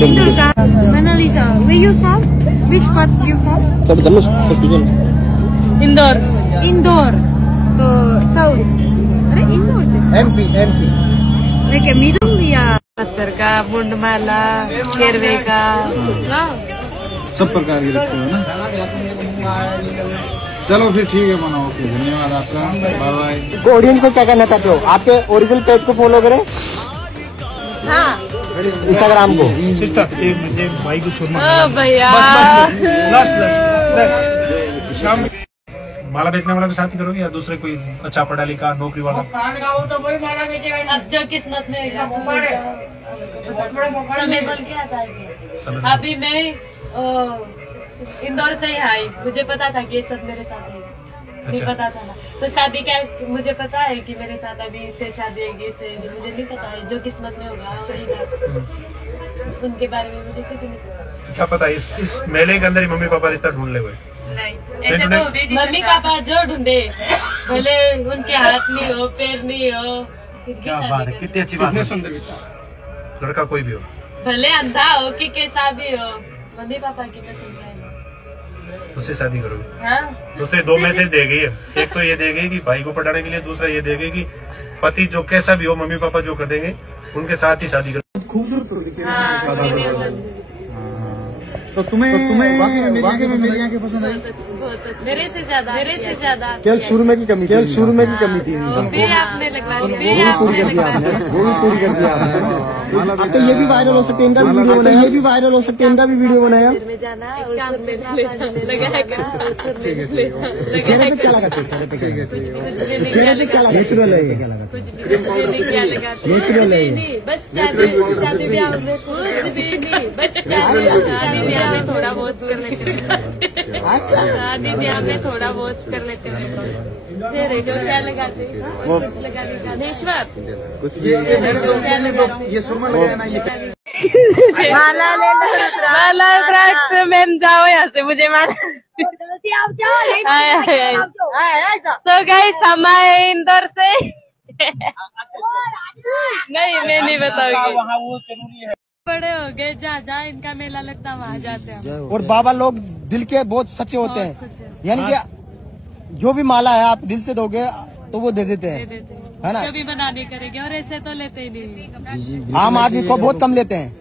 Indore का Monalisa, where you from? Which part you from? Indore. Indore, तो south. अरे Indore MP लेके middle या पत्थर का, मुंडमाला, केरवे का, सब प्रकार के रखते हो ना। चलो फिर ठीक है, बनाओ। ओके, धन्यवाद आपका, बाय बाय। ऑडियंस को क्या करना चाहते हो? आपके ओरिजिनल पेज को फॉलो करें, हाँ इंस्टाग्राम को। भाई को छोड़ना भैया। माला बेचने वाला भी साथी करोगे या दूसरे कोई अच्छा पढ़ा लिखा नौकरी वाला? अब जो किस्मत में समय बोल के आता है। अभी मैं इंदौर से ही आई, मुझे पता था कि ये सब मेरे साथ है, नहीं पता था ना। तो शादी क्या, मुझे पता है कि मेरे साथ अभी इससे शादी होगी, इससे मुझे नहीं पता है। जो किस्मत में होगा उनके बारे में मुझे कुछ नहीं पता। तो क्या पता इस मेले के अंदर ही मम्मी पापा रिश्ता ढूंढ ले कोई? नहीं, ऐसे तो मम्मी पापा जो ढूंढे, भले उनके हाथ नहीं हो, पैर नहीं हो, फिर भी शादी। कितनी अच्छी बात है। लड़का कोई भी हो, भले अंधा हो कि कैसा भी हो, मम्मी पापा की पसंद है, उससे शादी करोगे? हाँ। दूसरे दो मैसेज दे गई है। एक तो ये दे गई कि भाई को पढ़ाने के लिए, दूसरा ये दे गई कि पति जो कैसा भी हो, मम्मी पापा जो कर देंगे उनके साथ ही शादी करो। खूबसूरत तो तुम्हें मेरी आंखें पसंद आई? मेरे से ज्यादा केवल शुरू में की कमी थी, भी आपने लगवा दी, वो भी पूरी कर दिया आपने। अब तो ये भी वायरल हो सकते हैं, इनका भी वीडियो बनाया, में जाना और काम में लगाया कर। चेहरे पे क्या लगा? चेहरे पे क्या लगा? नेचुरल है, नेचुरल है। बस शादी ब्याह में कुछ भी नहीं, बस शादी ब्याह में थोड़ा बहुत कर लेते हैं, शादी ब्याह में थोड़ा बहुत कर लेते हैं। चेहरे को क्या लगाते हैं? कुछ लगाने का नेश्वर कुछ क्या लगाते? ये सुरमा लगाया ना, ये माला ले लो, माला रुद्राक्ष। मैम जाओ यहाँ से, मुझे माला। तो गाइस हम आए इंदौर से। नहीं, मैं नहीं बताऊंगी। वहाँ वो जरूरी है। बड़े हो गए, जहाँ इनका मेला लगता है वहाँ जाते हैं। और बाबा लोग दिल के बहुत सच्चे होते हैं, यानी कि जो भी माला है आप दिल से दोगे तो वो दे देते हैं, है ना? कभी मना नहीं करेंगे, और ऐसे तो लेते ही नहीं। आम आदमी को बहुत कम लेते हैं,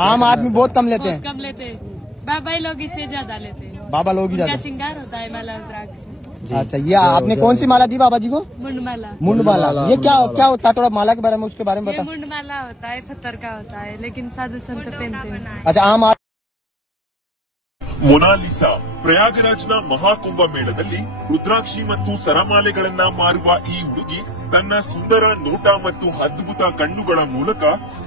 आम आदमी बहुत कम लेते हैं, कम लेते हैं। बाबा लोग इससे ज्यादा लेते हैं। बाबा लोग ही क्या ज्यादा। श्रृंगार होता है माला रुद्राक्ष। अच्छा, ये आपने कौन सी माला दी बाबा जी को? मुंडमाला। मुंड माला। ये क्या होता है? थोड़ा माला के बारे में, उसके बारे में ये बता। मुंडमाला होता है, पत्थर का होता है, लेकिन साधु संत पहनते हैं। अच्छा, आम आदमी ಮೊನಾಲಿಸಾ ಪ್ರಯಾಗರಾಜ್ನ ಮಹಾಕುಂಭ ಮೇಳದಲ್ಲಿ ರುದ್ರಾಕ್ಷಿ ಮತ್ತು ಸರಮಾಲೆಗಳನ್ನ ಮಾರುವ ಈ ಹುಡುಗಿ ತನ್ನ ಸುಂದರ ನೋಟ ಮತ್ತು ಅದ್ಭುತ ಕಣ್ಣುಗಳ ಮೂಲಕ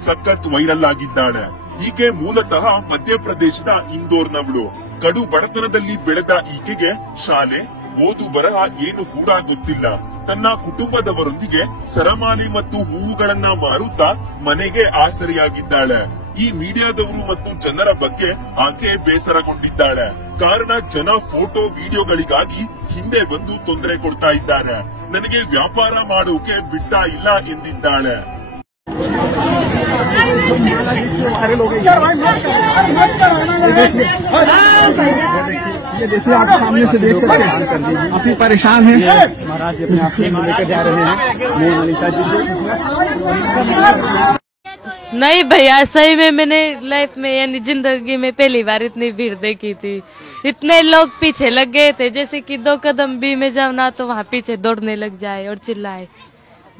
ಸಖತ್ ವೈರಲ್ ಆಗಿದ್ದಾಳೆ. ಈಕೆ ಮೂಲತಃ ಮಧ್ಯಪ್ರದೇಶದ ಇಂದೋರ್ನವಳು. ಕಡು ಬಡತನದಲ್ಲಿ ಬೆಳೆದ ಈಕೆಗೆ ಶಾಲೆ, ಓದು ಬರಹ ಏನು ಕೂಡ ಗೊತ್ತಿಲ್ಲ. ತನ್ನ ಕುಟುಂಬದವರೊಂದಿಗೆ ಸರಮಾಲೆ ಮತ್ತು ಹೂವುಗಳನ್ನ ಮಾರುತ್ತಾ ಮನೆಗೆ ಆಸರೆಯಾಗಿದ್ದಾಳೆ. ಈ ಮೀಡಿಯಾದವರು ಮತ್ತು ಜನರ ಬಗ್ಗೆ ಆಕೆ ಬೇಸರಗೊಂಡಿದ್ದಾಳೆ. ಕಾರಣ ಜನ ಫೋಟೋ ವಿಡಿಯೋಗಳಿಗಾಗಿ ಹಿಂದೆ ಬಂದು ತೊಂದರೆ ಕೊಡ್ತಾ ಇದ್ದಾರೆ. ನನಗೆ ವ್ಯಾಪಾರ ಮಾಡೋಕೆ ಬಿಡ್ತಾ ಇಲ್ಲ ಎಂದಿದ್ದಾಳೆ. ये देखिए, आप सामने से देख सकते हैं, काफी परेशान है महाराज जी, अपने आप लेकर जा रहे हैं मोनालिसा जी को। नहीं भैया, सही में मैंने लाइफ में यानी जिंदगी में पहली बार इतनी भीड़ देखी थी। इतने लोग पीछे लग गए थे, जैसे कि 2 कदम भी मैं जाऊँ ना तो वहाँ पीछे दौड़ने लग जाए और चिल्लाए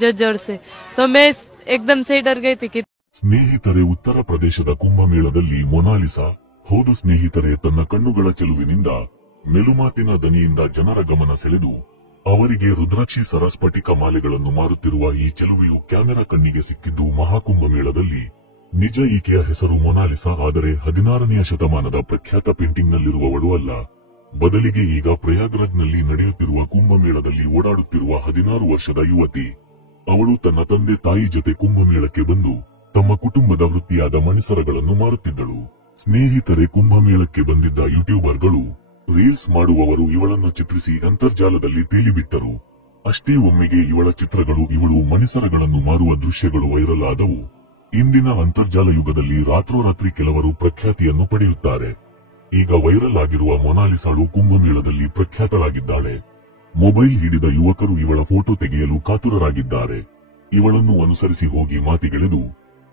जोर जोर से। तो मैं एकदम से डर गई थी कि ಸ್ನೇಹಿತರೆ, ಉತ್ತರ ಪ್ರದೇಶದ ಕುಂಭಮೇಳದಲ್ಲಿ ಮೊನಾಲಿಸಾ ಹೌದು ಸ್ನೇಹಿತರೆ, ತನ್ನ ಕಣ್ಣುಗಳ ಚೆಲುವಿನಿಂದ ಮೆಲುಮಾತಿನ ದನಿಯಿಂದ ಜನರ ಗಮನ ಸೆಳೆದು ಅವರಿಗೆ ರುದ್ರಾಕ್ಷಿ ಸರಸ್ಫಟಿಕ ಮಾಲೆಗಳನ್ನು ಮಾರುತ್ತಿರುವ ಈ ಚೆಲುವೆಯು ಕ್ಯಾಮೆರಾ ಕಣ್ಣಿಗೆ ಸಿಕ್ಕಿದ್ದು ಮಹಾಕುಂಭಮೇಳದಲ್ಲಿ. ನಿಜ ಈಕೆಯ ಹೆಸರು ಮೊನಾಲಿಸಾ, ಆದರೆ 16ನೇ ಶತಮಾನದ ಪ್ರಖ್ಯಾತ ಪೇಂಟಿಂಗ್ನಲ್ಲಿರುವವಳು ಅಲ್ಲ. ಬದಲಿಗೆ ಈಗ ಪ್ರಯಾಗ್ರಾಜ್ನಲ್ಲಿ ನಡೆಯುತ್ತಿರುವ ಕುಂಭಮೇಳದಲ್ಲಿ ಓಡಾಡುತ್ತಿರುವ 16 ವರ್ಷದ ಯುವತಿ. ಅವಳು ತನ್ನ ತಂದೆ ತಾಯಿ ಜೊತೆ ಕುಂಭಮೇಳಕ್ಕೆ ಬಂದು ತಮ್ಮ ಕುಟುಂಬದ ವೃತ್ತಿಯಾದ ಮಣಿಸರಗಳನ್ನು ಮಾರುತ್ತಿದ್ದಳು. ಸ್ನೇಹಿತರೆ, ಕುಂಭಮೇಳಕ್ಕೆ ಬಂದಿದ್ದ ಯೂಟ್ಯೂಬರ್ಗಳು, ರೀಲ್ಸ್ ಮಾಡುವವರು ಇವಳನ್ನು ಚಿತ್ರಿಸಿ ಅಂತರ್ಜಾಲದಲ್ಲಿ ತೇಲಿಬಿಟ್ಟರು. ಅಷ್ಟೇ ಒಮ್ಮೆಗೆ ಇವಳ ಚಿತ್ರಗಳು, ಇವಳು ಮಣಿಸರಗಳನ್ನು ಮಾರುವ ದೃಶ್ಯಗಳು ವೈರಲ್ ಆದವು. ಇಂದಿನ ಅಂತರ್ಜಾಲ ಯುಗದಲ್ಲಿ ರಾತ್ರೋರಾತ್ರಿ ಕೆಲವರು ಪ್ರಖ್ಯಾತಿಯನ್ನು ಪಡೆಯುತ್ತಾರೆ. ಈಗ ವೈರಲ್ ಆಗಿರುವ ಮೊನಾಲಿಸಾಳು ಕುಂಭಮೇಳದಲ್ಲಿ ಪ್ರಖ್ಯಾತರಾಗಿದ್ದಾಳೆ. ಮೊಬೈಲ್ ಹಿಡಿದ ಯುವಕರು ಇವಳ ಫೋಟೋ ತೆಗೆಯಲು ಕಾತುರರಾಗಿದ್ದಾರೆ. ಇವಳನ್ನು ಅನುಸರಿಸಿ ಹೋಗಿ ಮಾತಿಗೆಳೆದು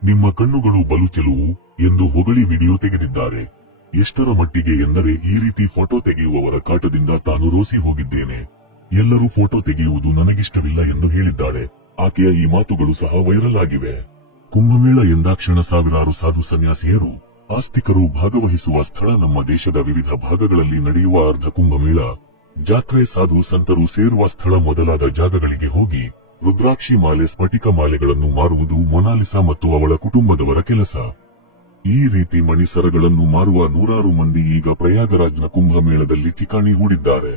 ನಿಮ್ಮ ಕಣ್ಣುಗಳು ಬಲು ಚೆಲುವು ಎಂದು ಹೊಗಳಿ ವಿಡಿಯೋ ತೆಗೆದಿದ್ದಾರೆ. ಎಷ್ಟರ ಮಟ್ಟಿಗೆ ಎಂದರೆ ಈ ರೀತಿ ಫೋಟೋ ತೆಗೆಯುವವರ ಕಾಟದಿಂದ ತಾನು ರೋಸಿ ಹೋಗಿದ್ದೇನೆ, ಎಲ್ಲರೂ ಫೋಟೋ ತೆಗೆಯುವುದು ನನಗಿಷ್ಟವಿಲ್ಲ ಎಂದು ಹೇಳಿದ್ದಾಳೆ. ಆಕೆಯ ಈ ಮಾತುಗಳು ಸಹ ವೈರಲ್ ಆಗಿವೆ. ಕುಂಭಮೇಳ ಎಂದಾಕ್ಷಣ ಸಾವಿರಾರು ಸಾಧು ಸನ್ಯಾಸಿಯರು ಆಸ್ತಿಕರು ಭಾಗವಹಿಸುವ ಸ್ಥಳ. ನಮ್ಮ ದೇಶದ ವಿವಿಧ ಭಾಗಗಳಲ್ಲಿ ನಡೆಯುವ ಅರ್ಧ ಕುಂಭಮೇಳ ಜಾತ್ರೆ, ಸಾಧು ಸಂತರು ಸೇರುವ ಸ್ಥಳ ಮೊದಲಾದ ಜಾಗಗಳಿಗೆ ಹೋಗಿ ರುದ್ರಾಕ್ಷಿ ಮಾಲೆ, ಸ್ಫಟಿಕ ಮಾಲೆಗಳನ್ನು ಮಾರುವುದು ಮೊನಾಲಿಸಾ ಮತ್ತು ಅವಳ ಕುಟುಂಬದವರ ಕೆಲಸ. ಈ ರೀತಿ ಮಣಿಸರಗಳನ್ನು ಮಾರುವ ನೂರಾರು ಮಂದಿ ಈಗ ಪ್ರಯಾಗರಾಜ್ನ ಕುಂಭಮೇಳದಲ್ಲಿ ಠಿಕಾಣಿ ಹೂಡಿದ್ದಾರೆ.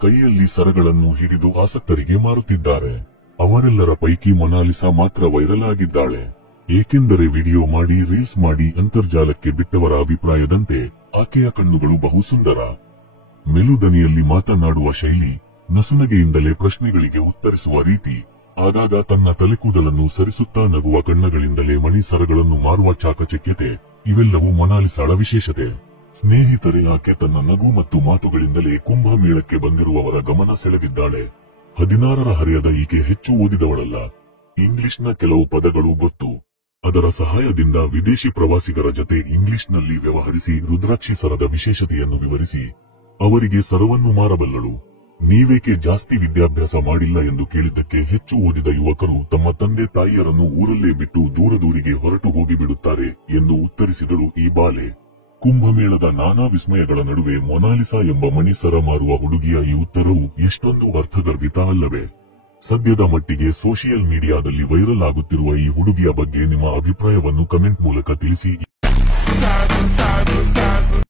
ಕೈಯಲ್ಲಿ ಸರಗಳನ್ನು ಹಿಡಿದು ಆಸಕ್ತರಿಗೆ ಮಾರುತ್ತಿದ್ದಾರೆ. ಅವರೆಲ್ಲರ ಪೈಕಿ ಮೊನಾಲಿಸಾ ಮಾತ್ರ ವೈರಲ್ ಆಗಿದ್ದಾಳೆ. ಏಕೆಂದರೆ ವಿಡಿಯೋ ಮಾಡಿ ರೀಲ್ಸ್ ಮಾಡಿ ಅಂತರ್ಜಾಲಕ್ಕೆ ಬಿಟ್ಟವರ ಅಭಿಪ್ರಾಯದಂತೆ ಆಕೆಯ ಕಣ್ಣುಗಳು ಬಹು ಸುಂದರ. ಮೆಲುದನಿಯಲ್ಲಿ ಮಾತನಾಡುವ ಶೈಲಿ, ನಸುನಗೆಯಿಂದಲೇ ಪ್ರಶ್ನೆಗಳಿಗೆ ಉತ್ತರಿಸುವ ರೀತಿ, ಆಗಾಗ ತನ್ನ ತಲೆಕೂದಲನ್ನು ಸರಿಸುತ್ತಾ ನಗುವ ಕಣ್ಣಗಳಿಂದಲೇ ಮಣಿಸರಗಳನ್ನು ಮಾರುವ ಚಾಕಚಕ್ಯತೆ ಇವೆಲ್ಲವೂ ಮೊನಾಲಿಸಾಳ ವಿಶೇಷತೆ. ಸ್ನೇಹಿತರೆ, ಆಕೆ ತನ್ನ ನಗು ಮತ್ತು ಮಾತುಗಳಿಂದಲೇ ಕುಂಭಮೇಳಕ್ಕೆ ಬಂದಿರುವವರ ಗಮನ ಸೆಳೆದಿದ್ದಾಳೆ. 16ರ ಹರೆಯದ ಈಕೆ ಹೆಚ್ಚು ಓದಿದವಳಲ್ಲ. ಇಂಗ್ಲಿಷ್ನ ಕೆಲವು ಪದಗಳು ಗೊತ್ತು. ಅದರ ಸಹಾಯದಿಂದ ವಿದೇಶಿ ಪ್ರವಾಸಿಗರ ಜತೆ ಇಂಗ್ಲಿಷ್ನಲ್ಲಿ ವ್ಯವಹರಿಸಿ ರುದ್ರಾಕ್ಷಿ ಸರದ ವಿಶೇಷತೆಯನ್ನು ವಿವರಿಸಿ ಅವರಿಗೆ ಸರವನ್ನು ಮಾರಬಲ್ಲಳು. ನೀವೇಕೆ ಜಾಸ್ತಿ ವಿದ್ಯಾಭ್ಯಾಸ ಮಾಡಿಲ್ಲ ಎಂದು ಕೇಳಿದ್ದಕ್ಕೆ ಹೆಚ್ಚು ಓದಿದ ಯುವಕರು ತಮ್ಮ ತಂದೆ ತಾಯಿಯರನ್ನು ಊರಲ್ಲೇ ಬಿಟ್ಟು ದೂರದೂರಿಗೆ ಹೊರಟು ಹೋಗಿಬಿಡುತ್ತಾರೆ ಎಂದು ಉತ್ತರಿಸಿದಳು ಈ ಬಾಲೆ. ಕುಂಭಮೇಳದ ನಾನಾ ವಿಸ್ಮಯಗಳ ನಡುವೆ ಮೊನಾಲಿಸಾ ಎಂಬ ಮಣಿಸರ ಮಾರುವ ಹುಡುಗಿಯ ಈ ಉತ್ತರವು ಎಷ್ಟೊಂದು ಅರ್ಥಗರ್ಭಿತ ಅಲ್ಲವೇ? ಸದ್ಯದ ಮಟ್ಟಿಗೆ ಸೋಷಿಯಲ್ ಮೀಡಿಯಾದಲ್ಲಿ ವೈರಲ್ ಆಗುತ್ತಿರುವ ಈ ಹುಡುಗಿಯ ಬಗ್ಗೆ ನಿಮ್ಮ ಅಭಿಪ್ರಾಯವನ್ನು ಕಮೆಂಟ್ ಮೂಲಕ ತಿಳಿಸಿ.